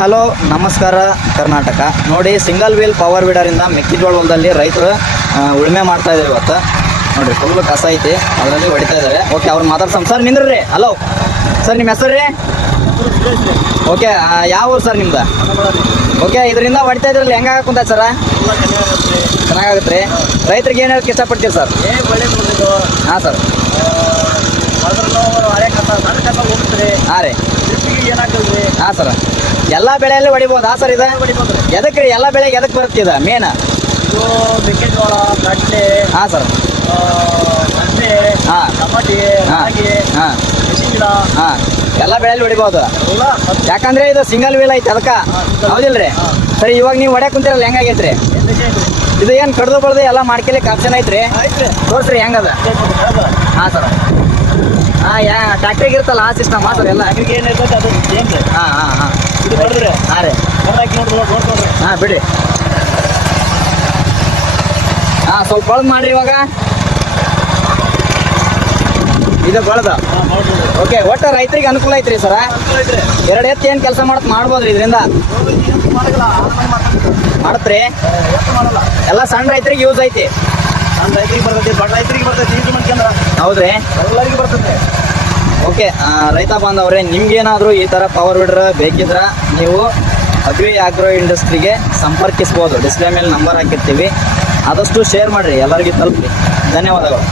Hello ನಮಸ್ಕಾರ ಕರ್ನಾಟಕ. ನೋಡಿ single wheel power ವೀಡರಿಂದ ಮೆಕ್ಕೆಜೋಳ ಹೊಲದಲ್ಲಿ ರೈತರು ಉಳುಮೆ ಮಾಡ್ತಾ ಇದ್ದಾರೆ ಇವತ್ತು. ನೋಡ್ರಿ ಫುಲ್ ಕಸ ಐತಿ ಅದರಲ್ಲಿ ಹೊಡಿತಾ ಇದ್ದಾರೆ. ಓಕೆ ಅವ್ರು ಮಾತಾಡ್ಸಮ್ ಸರ್ ನಿಂದ್ರಿ ಹಲೋ. ಸರ್ ನಿಮ್ಮ ಹೆಸರು ರೀ? ಓಕೆ ಯಾವ ಊರು ಸರ್ ನಿಮ್ದು? ಓಕೆ ಇದರಿಂದ ಹೊಡಿತಾ ಇದ್ರಲ್ಲಿ ಹೆಂಗ ಕುಂತ ಸರ? ಚೆನ್ನಾಗಾಗುತ್ತೆ ರೀ ರೈತರಿಗೆ ಏನು ಹೇಳಕ್ಕೆ ಇಷ್ಟಪಡ್ತೀರಿ ಸರ್? ಹಾಂ ಸರ್. ಹಾಂ ರೀ. ಹಾಂ ಸರ್. ಎಲ್ಲ ಬೆಳೆಯಲ್ಲಿ ಹೊಡಿಬೋದು. ಹಾಂ ಸರ್ ಇದು. ಎದಕ್ಕೆ ರೀ ಎಲ್ಲ ಬೆಳೆಗೆ ಎದಕ್ಕೆ ಬರುತ್ತೆ ಇದು? ಮೇನ್? ಮೆಕ್ಕೆಜೋಳ ಕಡಲೆ ಹಾಂ ಸರ್. ಕಡಲೆ ಹಾ. ಟಮಾಟಿ ರಾಗಿ ಹಾಂ. ಮೆಣಸಿನ ಗಿಡ. ಹಾಂ. ಎಲ್ಲ ಬೆಳೆಯಲ್ಲಿ ಹೊಡಿಬೋದು. ಯಾಕಂದ್ರೆ ಇದು ಸಿಂಗಲ್ ವೀಲ್ ಐತೆ ಅದಕ್ಕೆ. ಹೌದಿಲ್ರಿ? ಸರಿ ಇವಾಗ ನೀವು ಹೊಡ್ಯಾಕ್ ಕುಂತಿರಲ್ಲ ಹೆಂಗಾಗೈತ್ರಿ ಇದು ಏನು ಕಡ್ದು ಬಡ್ದು ಎಲ್ಲ ಮಾಡ್ಕೊಲಿಕ್ಕೆ ಆಪ್ಷನ್ ಐತ್ರಿ? ಐತ್ರಿ. ತೋರ್ಸ್ರಿ ಹೆಂಗದ ಹಾಂ ಸರ್. ಹಾಂ ಯಾ ಟ್ಯಾಕ್ಟ್ರಿಗೆ ಇರ್ತಲ್ಲ ಆ ಸಿಸ್ಟಮ್ ಸರ್ ಎಲ್ಲ ಏನು ಅದು? ಏನ್ರಿ ಹಾಂ ಹಾಂ ಹಾಂ. ಇದು ಹೊಡೆದ್ರಿ ಹಾಂ ರೀ. ಹೊರಗೆ ನೋಡ್ರಿ ನೋಡ್ ನೋಡ್ರಿ ಹಾಂ ಬಿಡಿ ಹಾಂ ಸ್ವಲ್ಪ ಬಳದ್ ಮಾಡ್ರಿ ಇವಾಗ. ಇದು ಬಳದ. ಓಕೆ ಒಟ್ಟು ರೈತರಿಗೆ ಅನುಕೂಲ ಐತ್ರಿ ಸರ. ಎರಡು ಎತ್ತು ಏನು ಕೆಲಸ ಮಾಡತ್ ಮಾಡ್ಬೋದ್ರಿ ಇದರಿಂದ? ಮಾಡತ್ರಿ. ಎಲ್ಲ ಸಣ್ಣ ರೈತರಿಗೆ ಯೂಸ್ ಐತಿ. ಸಣ್ಣ ರೈತರಿಗೆ ಬರ್ತೈತಿ ಬಡ ರೈತರಿಗೆ ಬರ್ತೈತಿ ಹೌದ್ರಿ? ಎಲ್ಲರಿಗೂ ಓಕೆ ರೈತ ಬಾಂಧವ್ರೆ ನಿಮ್ಗೇನಾದರೂ ಈ ಥರ ಪವರ್ ವಿಡ್ರ ಬೇಕಿದ್ರ ನೀವು ಅಗ್ರಿ ಆಗ್ರೋ ಇಂಡಸ್ಟ್ರಿಗೆ ಸಂಪರ್ಕಿಸ್ಬೋದು. ಡಿಸ್ಪ್ಲೇ ಮೇಲೆ ನಂಬರ್ ಹಾಕಿರ್ತೀವಿ. ಆದಷ್ಟು ಶೇರ್ ಮಾಡಿರಿ ಎಲ್ಲರಿಗೂ ತಲುಪಿ ಧನ್ಯವಾದಗಳು.